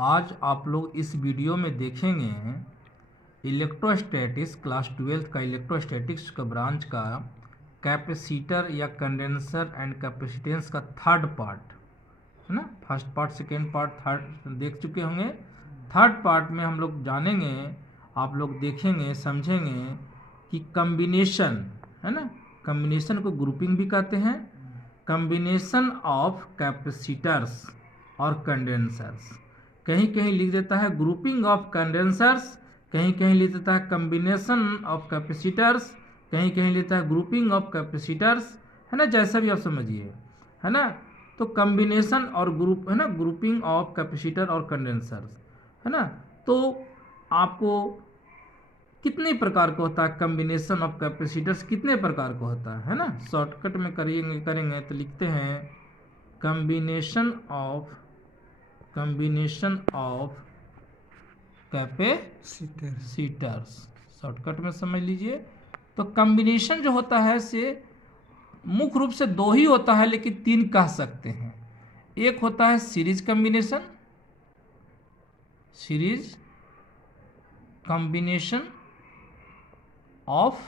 आज आप लोग इस वीडियो में देखेंगे इलेक्ट्रोस्टैटिक्स क्लास 12 का इलेक्ट्रोस्टैटिक्स का ब्रांच का कैपेसिटर या कंडेंसर एंड कैपेसिटेंस का थर्ड पार्ट है ना। First part, second part, third देख चुके होंगे। थर्ड पार्ट में हम लोग जानेंगे, आप लोग देखेंगे, समझेंगे कि कम्बिनेशन है ना, कम्बिनेशन को ग्रुपिंग भी कहते हैं। कम्बिनेशन ऑफ कैपेसिटर्स और कंडेंसर्स, कहीं कहीं लिख देता है ग्रुपिंग ऑफ कंडेंसर्स, कहीं कहीं लिख देता है कम्बिनेशन ऑफ कैपेसिटर्स, कहीं कहीं लिखता है ग्रुपिंग ऑफ कैपेसिटर्स, है ना। जैसा भी आप समझिए, है ना। तो कम्बिनेशन और ग्रुप है ना, ग्रुपिंग ऑफ कैपेसिटर और कंडेंसर्स, है ना। तो आपको कितने प्रकार का होता है कम्बिनेशन ऑफ कैपेसिटर्स, कितने प्रकार का होता है ना। शॉर्टकट में करेंगे तो लिखते हैं कम्बिनेशन ऑफ कैपेसिटर्स, शॉर्टकट में समझ लीजिए। तो कम्बिनेशन जो होता है से मुख्य रूप से दो ही होता है, लेकिन तीन कह सकते हैं। एक होता है series combination, series combination of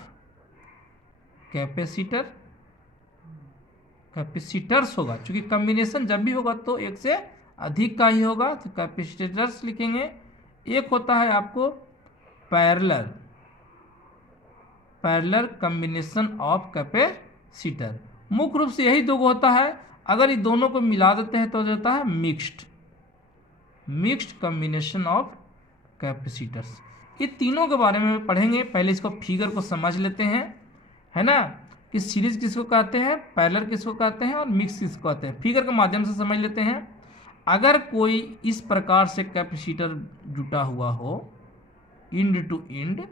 capacitors होगा, क्योंकि कम्बिनेशन जब भी होगा तो एक से अधिक का ही होगा, तो कैपेसिटर्स लिखेंगे। एक होता है आपको पैरेलल कम्बिनेशन ऑफ कैपेसिटर, मुख्य रूप से यही दो होता है। अगर ये दोनों को मिला देते हैं तो हो जाता है मिक्स्ड कम्बिनेशन ऑफ कैपेसिटर्स। ये तीनों के बारे में पढ़ेंगे। पहले इसको फिगर को समझ लेते हैं, है ना, कि सीरीज किसको कहते हैं, पैरेलल किसको कहते हैं और मिक्स किसको कहते हैं। फिगर के माध्यम से समझ लेते हैं। अगर कोई इस प्रकार से कैपेसिटर जुटा हुआ हो, इंड टू इंड,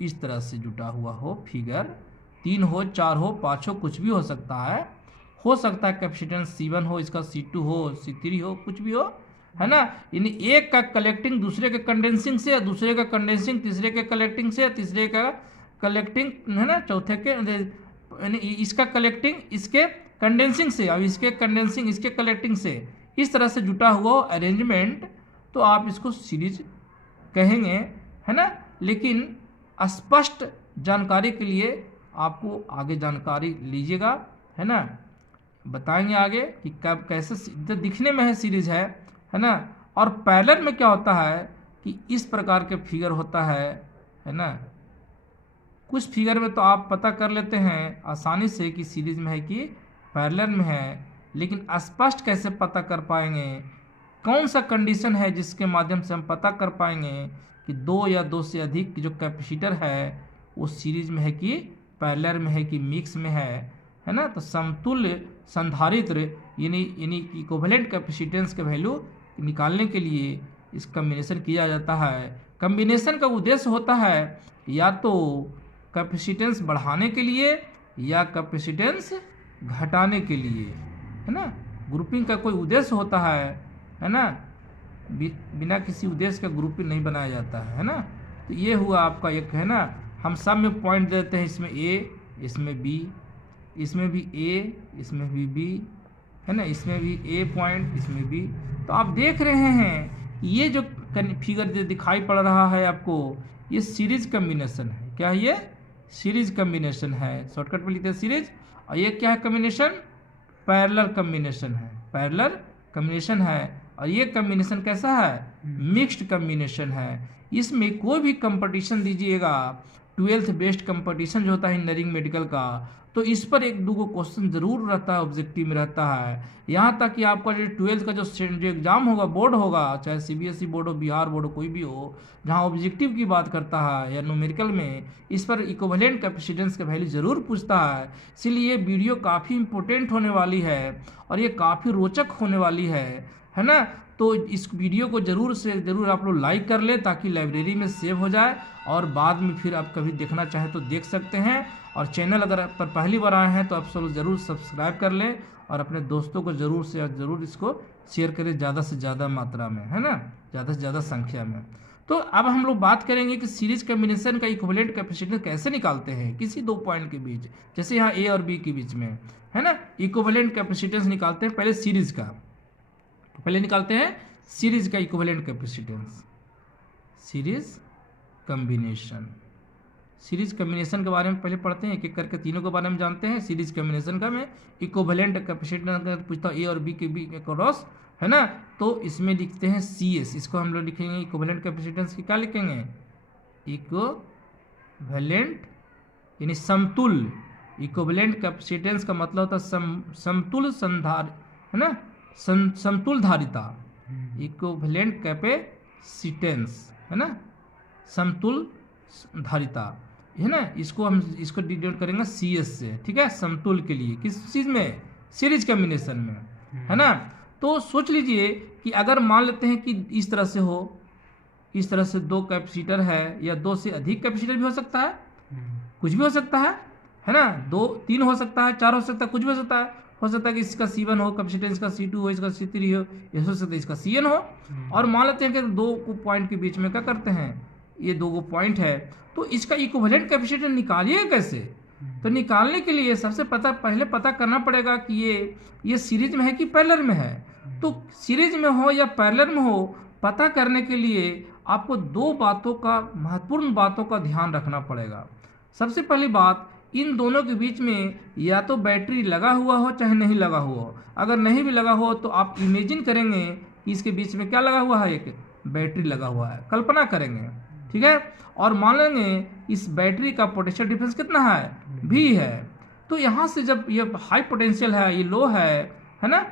इस तरह से जुटा हुआ हो, फिगर 3 हो, 4 हो, 5 हो, कुछ भी हो सकता है। कैपेसिटेंस C1 हो, इसका C2 हो, C3 हो, कुछ भी हो, है ना। यानी एक का कलेक्टिंग दूसरे के कंडेंसिंग से, दूसरे का कंडेंसिंग तीसरे के कलेक्टिंग से, तीसरे का कलेक्टिंग है ना चौथे के, यानी इसका कलेक्टिंग इसके कंडेंसिंग से और इसके कंडेंसिंग इसके कलेक्टिंग से, इस तरह से जुटा हुआ अरेंजमेंट, तो आप इसको सीरीज कहेंगे, है ना। लेकिन स्पष्ट जानकारी के लिए आपको आगे जानकारी लीजिएगा, है ना। बताएंगे आगे कि कब कैसे तो दिखने में है सीरीज है ना। और पैरेलल में क्या होता है कि इस प्रकार के फिगर होता है ना। कुछ फिगर में तो आप पता कर लेते हैं आसानी से कि सीरीज में है कि पैरेलल में है, लेकिन स्पष्ट कैसे पता कर पाएंगे, कौन सा कंडीशन है जिसके माध्यम से हम पता कर पाएंगे कि दो या दो से अधिक जो कैपेसिटर है वो सीरीज में है कि पैरेलल में है कि मिक्स में है ना। तो समतुल्य संधारित्र यानी इक्विवेलेंट कैपेसिटेंस के वैल्यू निकालने के लिए इस कम्बिनेशन किया जाता है। कम्बिनेशन का उद्देश्य होता है या तो कैपेसिटेंस बढ़ाने के लिए या कैपेसिटेंस घटाने के लिए, है ना। ग्रुपिंग का कोई उद्देश्य होता है ना। बिना किसी उद्देश्य का ग्रुपिंग नहीं बनाया जाता है ना। तो ये हुआ आपका एक, है ना। हम सब में पॉइंट देते हैं, इसमें ए, इसमें बी, इसमें भी ए, इसमें भी बी, है ना, इसमें भी ए पॉइंट, इसमें बी। तो आप देख रहे हैं ये जो फिगर जो दिखाई पड़ रहा है आपको, ये सीरीज कम्बिनेशन है। क्या है ये? सीरीज कम्बिनेशन है। शॉर्टकट में लिखते हैं सीरीज। और ये क्या है कम्बिनेशन? पैरेलल कम्बिनेशन है, पैरेलल कम्बिनेशन है। और ये कम्बिनेशन कैसा है? मिक्स्ड कम्बिनेशन है। इसमें कोई भी कंपटीशन दीजिएगा, 12th बेस्ड कंपटीशन जो होता है इंजीनियरिंग मेडिकल का, तो इस पर एक दो क्वेश्चन जरूर रहता है, ऑब्जेक्टिव में रहता है। यहाँ तक कि आपका जो 12th का जो एग्जाम होगा, बोर्ड होगा, चाहे CBSE बोर्ड हो, बिहार बोर्ड हो, कोई भी हो, जहाँ ऑब्जेक्टिव की बात करता है या न्यूमेरिकल में, इस पर इक्विवेलेंट कैपेसिटेंस का वैल्यू जरूर पूछता है। इसीलिए ये वीडियो काफ़ी इंपॉर्टेंट होने वाली है और ये काफ़ी रोचक होने वाली है ना। तो इस वीडियो को जरूर से जरूर आप लोग लाइक कर लें ताकि लाइब्रेरी में सेव हो जाए और बाद में फिर आप कभी देखना चाहें तो देख सकते हैं। और चैनल अगर आप पर पहली बार आए हैं तो आप सब ज़रूर सब्सक्राइब कर लें और अपने दोस्तों को ज़रूर से ज़रूर इसको शेयर करें, ज़्यादा से ज़्यादा मात्रा में, है ना, ज़्यादा से ज़्यादा संख्या में। तो अब हम लोग बात करेंगे कि सीरीज कम्बिनेशन का इक्विवेलेंट कैपेसिटेंस कैसे निकालते हैं किसी दो पॉइंट के बीच, जैसे यहाँ ए और बी के बीच में, है ना, इक्विवेलेंट कैपेसिटेंस निकालते हैं पहले सीरीज का। पहले निकालते हैं सीरीज का equivalent capacitance, series combination. Series combination के बारे में पहले पढ़ते हैं, एक एक करके तीनों के बारे में जानते हैं। सीरीज कॉम्बिनेशन का मैं इक्विवेलेंट कैपेसिटेंस अगर पूछता हूँ ए और बी के बीच क्रॉस, है ना, तो इसमें लिखते हैं सी एस, इसको हम लोग लिखेंगे इक्विवेलेंट कैपेसिटेंस की क्या लिखेंगे, इक्विवेलेंट यानी समतुल्य। इक्विवेलेंट कैपेसिटेंस का मतलब होता है समतुल्य संधार, है ना, समतुल्य धारिता। इक्विवेलेंट कैपेसिटेंस, है ना, समतुल्य धारिता, है ना, इसको डिनोट करेंगे सी एस से, ठीक है, समतुल्य के लिए किस चीज़ में, सीरीज कॉम्बिनेशन में, है ना। तो सोच लीजिए कि अगर मान लेते हैं कि इस तरह से हो, इस तरह से दो कैपेसिटर है या दो से अधिक कैपेसिटर भी हो सकता है, कुछ भी हो सकता है ना, दो तीन हो सकता है, चार हो सकता है, कुछ भी हो सकता है कि इसका C1 हो कैपेसिटेंस, इसका C2 हो, इसका C3 हो, ये हो सकता है इसका Cn हो। और मान लेते हैं कि दो पॉइंट के बीच में क्या करते हैं, ये दो पॉइंट है, तो इसका इक्विवेलेंट कैपेसिटर निकालिए कैसे। तो निकालने के लिए सबसे पहले पता करना पड़ेगा कि ये सीरीज में है कि पैरेलल में है। तो सीरीज में हो या पैरेलल में हो, पता करने के लिए आपको दो बातों का, महत्वपूर्ण बातों का ध्यान रखना पड़ेगा। सबसे पहली बात, इन दोनों के बीच में या तो बैटरी लगा हुआ हो चाहे नहीं लगा हुआ हो। अगर नहीं भी लगा हो तो आप इमेजिन करेंगे कि इसके बीच में क्या लगा हुआ है, एक बैटरी लगा हुआ है, कल्पना करेंगे, ठीक है, और मान लेंगे इस बैटरी का पोटेंशियल डिफरेंस कितना है, भी है। तो यहाँ से जब ये हाई पोटेंशियल है, ये लो है ना,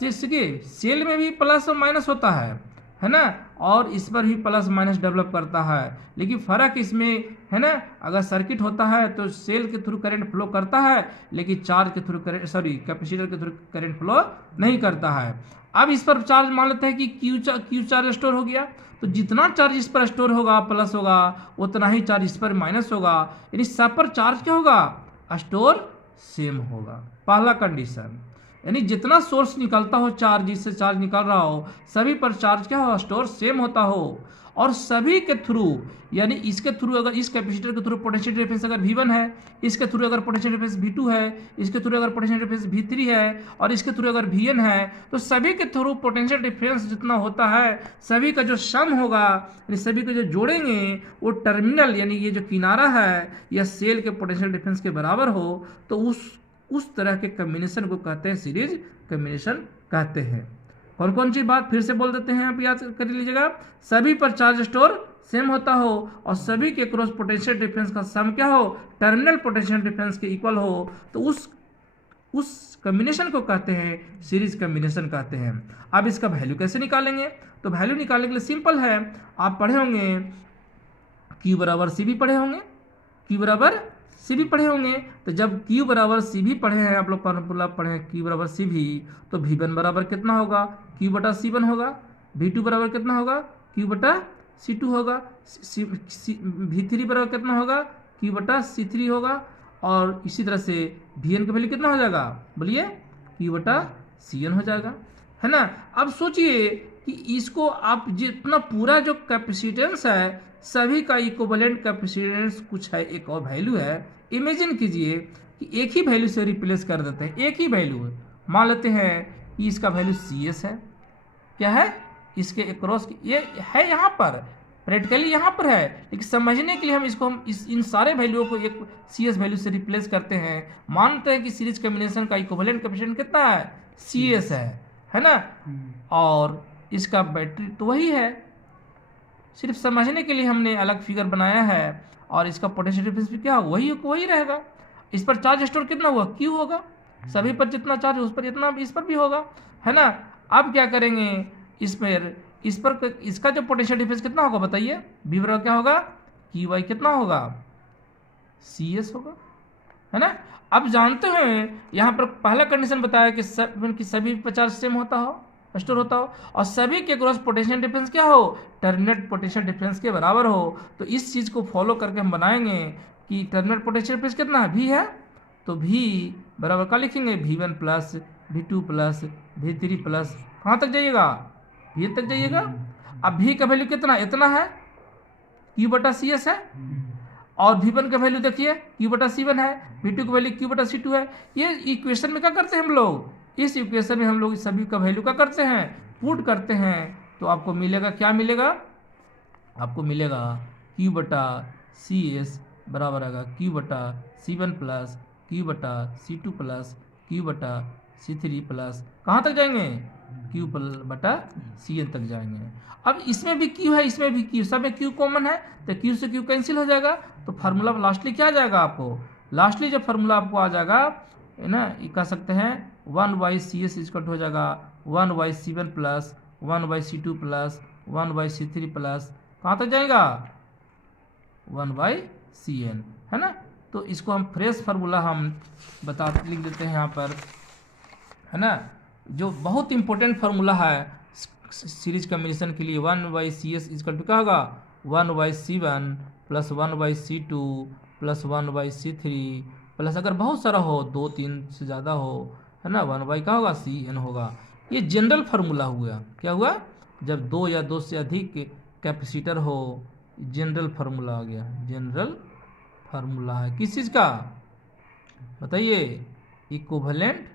देखिए सेल में भी प्लस और माइनस होता है ना, और इस पर भी प्लस माइनस डेवलप करता है। लेकिन फ़र्क इसमें है ना, अगर सर्किट होता है तो सेल के थ्रू करंट फ्लो करता है, लेकिन चार्ज के थ्रू कैपेसिटर के थ्रू करंट फ्लो नहीं करता है। अब इस पर चार्ज मान लेते हैं कि क्यू चार्ज स्टोर हो गया, तो जितना चार्ज इस पर स्टोर होगा प्लस होगा, उतना ही चार्ज इस पर माइनस होगा, यानी सब पर चार्ज क्या होगा, स्टोर सेम होगा। पहला कंडीशन, यानी जितना सोर्स निकलता हो चार्ज, जिससे चार्ज निकल रहा हो, सभी पर चार्ज क्या हो, स्टोर सेम होता हो। और सभी के थ्रू, यानी इसके थ्रू अगर इस कैपेसिटर के थ्रू पोटेंशियल डिफरेंस अगर V1 है, इसके थ्रू अगर पोटेंशियल डिफरेंस V2 है, इसके थ्रू अगर पोटेंशियल डिफरेंस V3 है, और इसके थ्रू अगर Vn है, तो सभी के थ्रू पोटेंशियल डिफरेंस जितना होता है, सभी का जो सम होगा, यानी सभी को जो जोड़ेंगे वो टर्मिनल, यानी ये जो किनारा है या सेल के पोटेंशियल डिफरेंस के बराबर हो, तो उस तरह के कॉम्बिनेशन को कहते हैं सीरीज कॉम्बिनेशन कहते हैं। कौन कौन सी बात फिर से बोल देते हैं, आप याद कर लीजिएगा। सभी पर चार्ज स्टोर सेम होता हो और सभी के क्रॉस पोटेंशियल डिफरेंस का सम क्या हो, टर्मिनल पोटेंशियल डिफरेंस के इक्वल हो, तो उस कॉम्बिनेशन को कहते हैं सीरीज कॉम्बिनेशन कहते हैं। अब इसका वैल्यू कैसे निकालेंगे, तो वैल्यू निकालने के लिए सिंपल है, आप पढ़े होंगे Q बराबर CV पढ़े होंगे, Q बराबर CV पढ़े होंगे। तो जब Q बराबर CV पढ़े हैं आप लोग, फॉर्मूला पढ़े हैं Q बराबर CV, तो V1 बराबर कितना होगा, Q बटा C1 होगा, V2 बराबर कितना होगा, Q बटा C2 होगा, V3 बराबर कितना होगा, Q बटा C3 होगा, और इसी तरह से Vn का वैल्यू कितना हो जाएगा, बोलिए, Q बटा Cn हो जाएगा, है ना। अब सोचिए कि इसको आप जितना पूरा जो कैपेसिटेंस है, सभी का इक्विवेलेंट कैपेसिटेंस कुछ है, एक और वैल्यू है। इमेजिन कीजिए कि एक ही वैल्यू से रिप्लेस कर देते हैं, एक ही वैल्यू है। मान लेते हैं कि इसका वैल्यू CS है, क्या है, इसके अक्रॉस ये है, यहाँ पर प्रैक्टिकली यहाँ पर है, लेकिन समझने के लिए हम इन सारे वैल्यूओं को एक CS वैल्यू से रिप्लेस करते हैं। मानते हैं कि सीरीज कॉम्बिनेशन का इक्विवेलेंट कैपेसिटेंस कितना है, CS है ना, और इसका बैटरी तो वही है। सिर्फ समझने के लिए हमने अलग फिगर बनाया है, और इसका पोटेंशियल डिफरेंस भी क्या होगा, वही रहेगा। इस पर चार्ज स्टोर कितना हुआ, Q होगा, सभी पर जितना चार्ज उस पर इतना इस पर भी होगा, है ना। अब क्या करेंगे, इस पर इसका जो पोटेंशियल डिफरेंस कितना होगा बताइए, V बराबर क्या होगा, QY कितना होगा, CS होगा, है ना। अब जानते हैं यहाँ पर पहला कंडीशन बताया कि सभी पर चार्ज सेम होता हो, स्टोर होता हो, और सभी के क्रॉस पोटेंशियल डिफरेंस क्या हो, टर्मिनल पोटेंशियल डिफरेंस के बराबर हो। तो इस चीज़ को फॉलो करके हम बनाएंगे कि टर्मिनल पोटेंशियल डिफरेंस कितना है, V है, तो V बराबर क्या लिखेंगे, V1 plus V2 plus V3 plus, कहाँ तक जाइएगा, V तक जाइएगा। अब V का वैल्यू कितना, इतना है, Q बटा CS है, और V1 का वैल्यू देखिए Q बटा C1 है, V2 का वैल्यू Q बटा C2 है। ये इक्वेशन में क्या करते हैं हम लोग, इस इक्वेशन में हम लोग सभी का वैल्यू क्या करते हैं, पुट करते हैं तो आपको मिलेगा, क्या मिलेगा, आपको मिलेगा Q बटा सी एस बराबर आएगा Q बटा C1 प्लस Q बटा C2 प्लस Q बटा C3 प्लस कहाँ तक जाएंगे, Q बटा Cn तक जाएंगे। अब इसमें भी Q है, इसमें भी Q, सब में Q कॉमन है, तो Q से Q कैंसिल हो जाएगा, तो फार्मूला लास्टली क्या आ जाएगा आपको, लास्टली जो फार्मूला आपको आ जाएगा है ना, ये कह सकते हैं 1/CS इक्वल हो जाएगा 1/C1 plus 1/C2 plus 1/C3 plus कहाँ तक जाएगा 1/Cn, है ना। तो इसको हम फ्रेश फार्मूला हम लिख देते हैं यहाँ पर, है ना, जो बहुत इंपॉर्टेंट फार्मूला है सीरीज कम्बिनेशन के लिए। 1/CS इक्वल टू क्या होगा 1/C1 plus 1/C2 plus 1/C3 plus अगर बहुत सारा हो 2-3 से ज़्यादा हो, है ना, 1 क्या होगा Cn होगा। ये जनरल फार्मूला हुआ, क्या हुआ, जब 2 या 2 से अधिक कैपेसिटर हो, जनरल फार्मूला आ गया, जनरल फार्मूला है किस चीज़ का बताइए, इक्विवेलेंट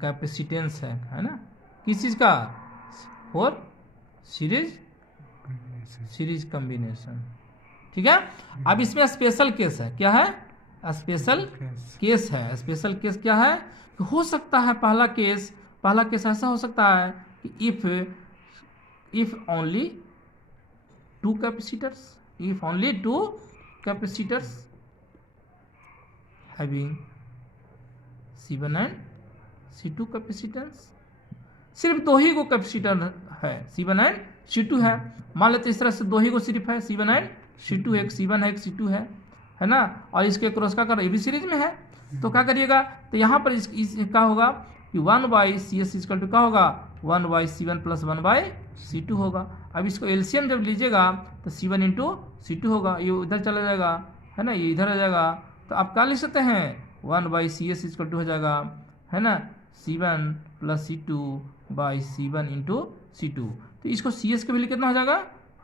कैपेसिटेंस है ना, किस चीज़ का, फॉर सीरीज कम्बिनेशन, ठीक है। अब इसमें स्पेशल केस है, क्या है, स्पेशल केस है। स्पेशल केस क्या है, हो सकता है पहला केस ऐसा हो सकता है कि if only two capacitors having C1 and C2 capacitance, सिर्फ 2 ही को कैपेसिटर है, C1 एंड C2 है, मान लेते इस तरह से 2 ही को सिर्फ है, C1 एंड C2 है, एक C1 है एक C2 है ना, और इसके क्रॉस का कर ये भी सीरीज में है, तो क्या करिएगा, तो यहाँ पर क्या होगा कि 1/CS इक्वल टू क्या होगा 1/C1 प्लस 1/C2 होगा। अब इसको एलसीएम जब लीजिएगा तो C1 इंटू C2 होगा, ये इधर चला जाएगा, है ना, ये इधर आ जाएगा, तो आप क्या लिख सकते हैं 1/CS इक्वल टू हो जाएगा, है ना, C1 plus C2/C1 into C2, तो इसको CS के वैल्यू कितना हो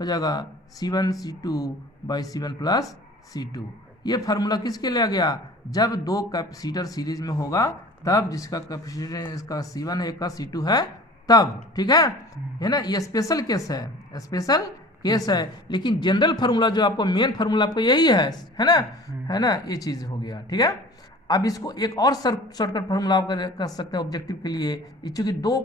जाएगा C1 C2/C1 प्लस C2। ये फार्मूला किसके लिए आ गया, जब 2 कैपेसिटर सीरीज में होगा तब, जिसका कैपेसिटर इसका C1 है एक का C2 है तब, ठीक है ना। ये स्पेशल केस है, लेकिन जनरल फार्मूला जो आपको मेन फार्मूला आपको यही है ना, ये चीज हो गया, ठीक है। अब इसको एक और शॉर्टकट फार्मूला आप कर सकते हैं ऑब्जेक्टिव के लिए, चूंकि दो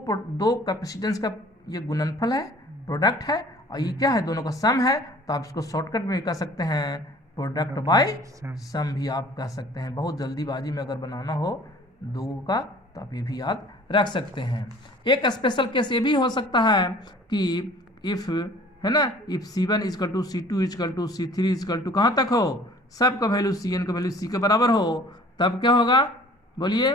कैपेसिटेंस का ये गुणनफल है, प्रोडक्ट है, और ये क्या है दोनों का सम है, तो आप इसको शॉर्टकट में कह सकते हैं प्रोडक्ट बाय सम भी आप कह सकते हैं। बहुत जल्दीबाजी में अगर बनाना हो दो का तो आप ये भी याद रख सकते हैं। एक स्पेशल केस ये भी हो सकता है कि इफ, है ना, if C1 equal to C2 equal to C3 equal to कहाँ तक हो, सब का वैल्यू Cn का वैल्यू C के बराबर हो, तब क्या होगा बोलिए,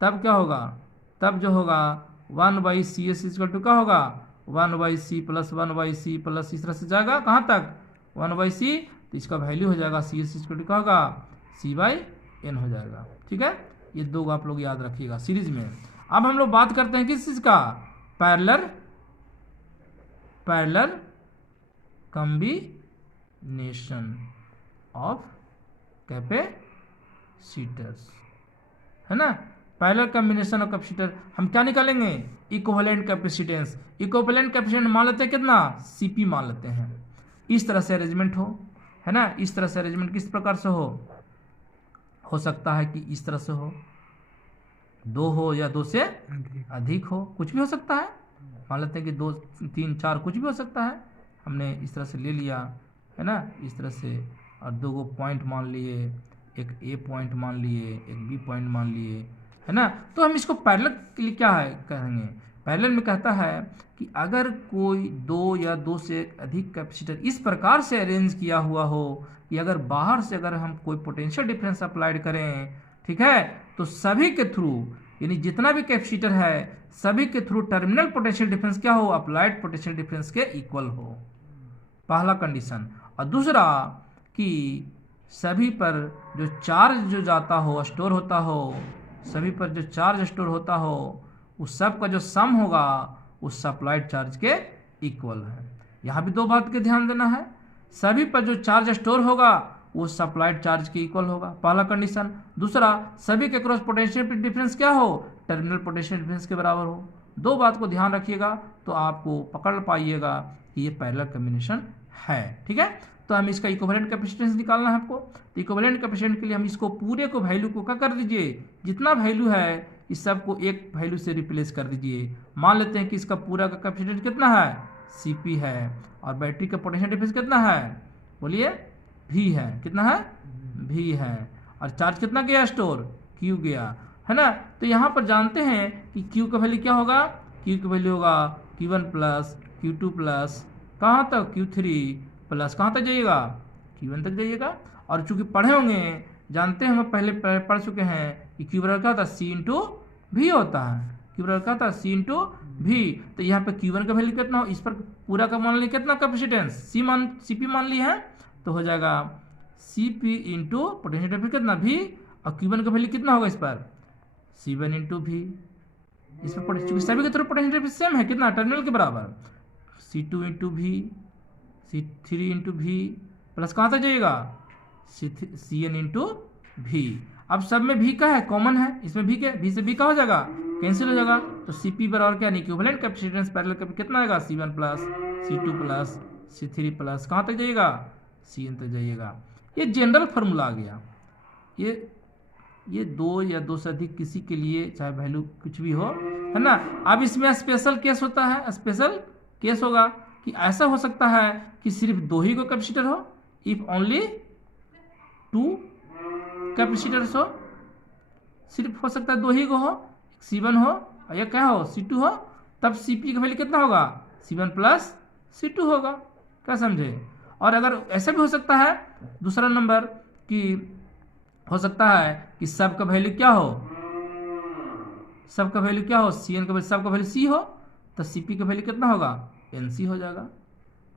तब क्या होगा, तब जो होगा 1/CS इक्वल टू क्या होगा 1/C प्लस 1/C प्लस इस तरह से जाएगा कहाँ तक 1/C, तो इसका वैल्यू हो जाएगा CS इक्वल टू क्या होगा C/n हो जाएगा, ठीक है। ये दो आप लोग याद रखिएगा सीरीज में। अब हम लोग बात करते हैं किस चीज का, पैरेलल कॉम्बिनेशन ऑफ कैपेसिटर्स, है ना। पैरेलल कॉम्बिनेशन ऑफ कैपेसिटर हम क्या निकालेंगे, इक्विवेलेंट कैपेसिटेंस। इक्विवेलेंट कैपेसिटेंस मान लेते हैं कितना CP मान लेते हैं, इस तरह से अरेंजमेंट हो, है ना, इस तरह से अरेंजमेंट किस प्रकार से हो सकता है कि इस तरह से हो, 2 हो या 2 से अधिक हो, कुछ भी हो सकता है, मान लेते हैं कि 2 3 4 कुछ भी हो सकता है, हमने इस तरह से ले लिया, है ना, इस तरह से, और 2 पॉइंट मान लिए, एक A पॉइंट मान लिए, एक B पॉइंट मान लिए, है ना। तो हम इसको पैरेलल के लिए क्या है कहेंगे, पैरेलल में कहता है कि अगर कोई 2 या 2 से अधिक कैपेसिटर इस प्रकार से अरेंज किया हुआ हो कि अगर बाहर से अगर हम कोई पोटेंशियल डिफरेंस अप्लाइड करें, ठीक है, तो सभी के थ्रू, यानी जितना भी कैपेसिटर है सभी के थ्रू टर्मिनल पोटेंशियल डिफरेंस क्या हो, अप्लाइड पोटेंशियल डिफरेंस के इक्वल हो, पहला कंडीशन। और दूसरा कि सभी पर जो चार्ज जो जाता हो, स्टोर होता हो, सभी पर जो चार्ज स्टोर होता हो उस सब का जो सम होगा उस सप्लाइड चार्ज के इक्वल है। यहाँ भी 2 बात के ध्यान देना है, सभी पर जो चार्ज स्टोर होगा वो सप्लाइड चार्ज के इक्वल होगा, पहला कंडीशन। दूसरा, सभी के क्रॉस पोटेंशियल डिफरेंस क्या हो, टर्मिनल पोटेंशियल डिफरेंस के बराबर हो। दो बात को ध्यान रखिएगा तो आपको पकड़ पाइएगा कि ये पैरेलल कॉम्बिनेशन है। ठीक है, तो हम इसका इक्विवेलेंट कैपेसिटेंस निकालना है आपको। तो इक्विवेलेंट कैपेसिटेंस के लिए हम इसको पूरे को वैल्यू को क्या कर दीजिए, जितना वैल्यू है इस सब को एक वैल्यू से रिप्लेस कर दीजिए। मान लेते हैं कि इसका पूरा का कैपेसिटेंस कितना है, Cp है, और बैटरी का पोटेंशियल डिफरेंस कितना है, बोलिए V है, कितना है, V है, और चार्ज कितना गया स्टोर, Q गया, है ना। तो यहाँ पर जानते हैं कि Q का वैल्यू क्या होगा, Q का वैल्यू होगा Q1 प्लस Q2 प्लस कहाँ तक, Q3 प्लस कहाँ तक जाइएगा, Q1 तक जाइएगा। और चूंकि पढ़े होंगे, जानते हैं, हम पहले पढ़ चुके हैं कि Q बराबर क्या होता है, C इंटू V होता है। Q बराबर क्या होता है, C इंटू V। तो यहाँ पे Q1 का वैल्यू कितना हो, इस पर पूरा का मान लिया कितना कैपेसिटेंस, Cp मान लिया है, तो हो जाएगा Cp इंटू पोटेंशियल डिफरेंस कितना V, और Q1 का वैल्यू कितना होगा इस पर, C1 इंटू V। इस पर चूंकि सभी के थ्रू पोटेंशियल डिफरेंस सेम है, कितना, टर्मिनल के बराबर, C2 into V, C3 into V plus कहाँ तक जाइएगा, Cn इंटू V। अब सब में V का है, कॉमन है, इसमें V के V से V का हो जाएगा, कैंसिल हो जाएगा। तो Cp बराबर क्या, इक्विवेलेंट कैपेसिटेंस पैरेलल कितना आएगा, C1 plus C2 plus C3 plus कहाँ तक जाइएगा, Cn तक जाइएगा। ये जनरल फार्मूला आ गया। ये दो या दो से अधिक किसी के लिए चाहे वैल्यू कुछ भी हो, है ना। अब इसमें स्पेशल केस होता है, स्पेशल केस होगा कि ऐसा हो सकता है कि सिर्फ दो ही को कैपेसिटर हो, इफ ओनली 2 कैपेसिटर्स हो, सिर्फ हो सकता है दो ही को हो, C1 हो या क्या हो, C2 हो, तब Cp का वैल्यू कितना होगा, C1 प्लस C2 होगा, क्या समझे। और अगर ऐसा भी हो सकता है दूसरा नंबर कि हो सकता है कि सब का वैल्यू क्या हो, सब का वैल्यू क्या हो, Cn का वैल्यू, सब का वैल्यू C हो, तो Cp का वैल्यू कितना होगा, Nc हो जाएगा।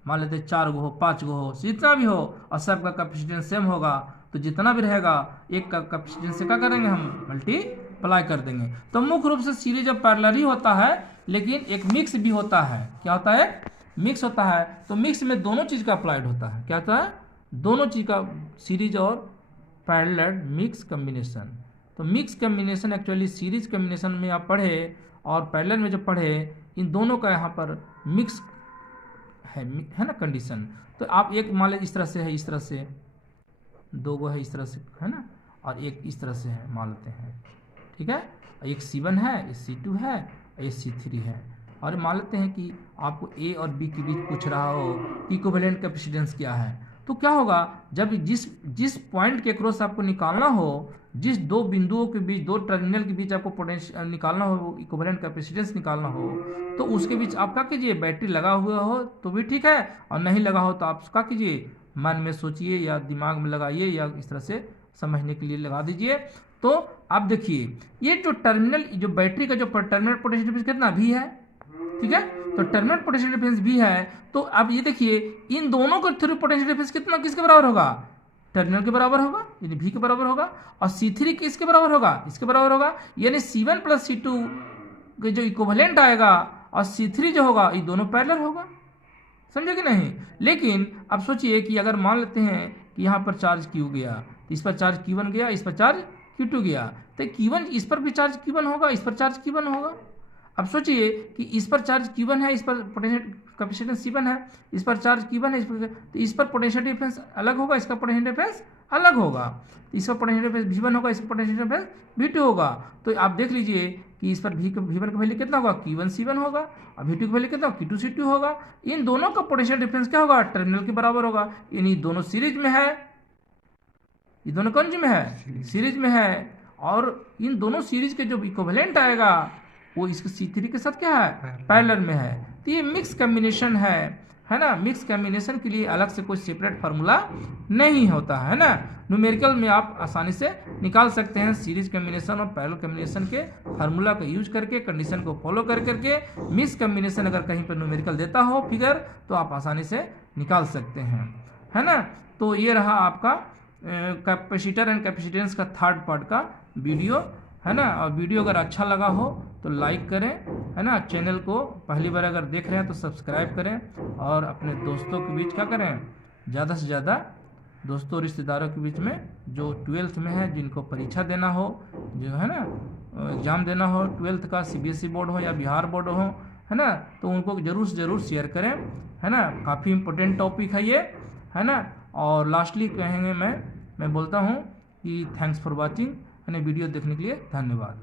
मान लेते 4 गो हो, 5 गो हो, जितना भी हो, और सबका कैपेसिटेंस सेम होगा, तो जितना भी रहेगा एक का कैपेसिटेंस से क्या करेंगे, हम मल्टीप्लाई कर देंगे। तो मुख्य रूप से सीरीज ऑफ पैरेलल ही होता है, लेकिन एक मिक्स भी होता है। क्या होता है, मिक्स होता है। तो मिक्स में दोनों चीज का अप्लाइड होता है। क्या होता है, दोनों चीज का, सीरीज और पैरेलल मिक्स कम्बिनेशन। तो mix combination actually series combination में आप पढ़े और पैरेलल में जब पढ़े, इन दोनों का यहाँ पर मिक्स है ना कंडीशन। तो आप एक मान लें इस तरह से है, इस तरह से दो गो है, इस तरह से है ना, और एक इस तरह से है, मान लेते हैं, ठीक है। एक C1 है, एक C2 है, एक C3 है, और मान लेते हैं कि आपको A और B के बीच पूछ रहा हो कि इक्विवेलेंट कैपेसिटेंस क्या है। तो क्या होगा, जब जिस पॉइंट के क्रॉस आपको निकालना हो, जिस दो बिंदुओं के बीच, दो टर्मिनल के बीच आपको पोटेंशियल निकालना हो, इक्विवेलेंट कैपेसिटेंस निकालना हो, तो उसके बीच आप क्या कीजिए, बैटरी लगा हुआ हो तो भी ठीक है, और नहीं लगा हो तो आप क्या कीजिए, मन में सोचिए या दिमाग में लगाइए या इस तरह से समझने के लिए लगा दीजिए। तो आप देखिए, ये जो टर्मिनल, जो बैटरी का जो टर्मिनल पोटेंशियल डिफरेंस कितना V है, ठीक है। तो टर्मिनल पोटेंशियल डिफरेंस V है, तो अब ये देखिए इन दोनों का थ्रू पोटेंशियल डिफरेंस कितना, किसके बराबर होगा, टर्मिनल के बराबर होगा, यानी V के बराबर होगा, और C3 किसके बराबर होगा, इसके बराबर होगा, यानी C1 प्लस C2 के जो इक्विवेलेंट आएगा और C3 जो होगा, ये दोनों पैरेलल होगा, समझे कि नहीं। लेकिन अब सोचिए कि अगर मान लेते हैं कि यहाँ पर चार्ज Q गया, इस पर चार्ज Q1 गया, इस पर चार्ज Q2 गया, तो Q1 इस पर भी चार्ज Q1 होगा, इस पर चार्ज Q1 होगा। अब सोचिए कि इस पर चार्ज Q1 है, इस पर पोटेंशियल कैपेसिटेंस C1 है, इस पर चार्ज Q1 है, तो इस पर पोटेंशियल डिफरेंस अलग होगा, इसका पोटेंशियल डिफरेंस अलग होगा, इस पर पोटेंशियल डिफरेंस V1 होगा, इस पर पोटेंशियल डिफरेंस V2 होगा। तो आप देख लीजिए कि इस पर V1 का वैल्यू कितना होगा, Q1 C1 होगा, और V2 का वैल्यू कितना होगा, Q2 C2 होगा। इन दोनों का पोटेंशियल डिफरेंस क्या होगा, टर्मिनल के बराबर होगा, यानी दोनों सीरीज में है, ये दोनों कौन सी में है, सीरीज में है, और इन दोनों सीरीज के जो इक्विवेलेंट आएगा वो इसके C3 के साथ क्या है, पैरेलल में है। तो ये मिक्स कम्बिनेशन है ना। मिक्स कम्बिनेशन के लिए अलग से कोई सेपरेट फार्मूला नहीं होता है ना। न्यूमेरिकल में आप आसानी से निकाल सकते हैं सीरीज कम्बिनेशन और पैरेलल कम्बिनेशन के फार्मूला का यूज करके, कंडीशन को फॉलो करके। मिक्स कम्बिनेशन अगर कहीं पर न्यूमेरिकल देता हो फिगर, तो आप आसानी से निकाल सकते हैं, है ना। तो ये रहा आपका कैपेसिटर एंड कैपेसिटेंस का थर्ड पार्ट का वीडियो, है ना। और वीडियो अगर अच्छा लगा हो तो लाइक करें, है ना। चैनल को पहली बार अगर देख रहे हैं तो सब्सक्राइब करें, और अपने दोस्तों के बीच क्या करें, ज़्यादा से ज़्यादा दोस्तों रिश्तेदारों के बीच में जो 12th में है, जिनको परीक्षा देना हो, जो है ना एग्ज़ाम देना हो 12th का, CBSE बोर्ड हो या बिहार बोर्ड हो, है ना, तो उनको ज़रूर से ज़रूर शेयर करें, है ना। काफ़ी इम्पोर्टेंट टॉपिक है ये, है ना। और लास्टली कहेंगे मैं बोलता हूँ कि थैंक्स फॉर वॉचिंग, वीडियो देखने के लिए धन्यवाद।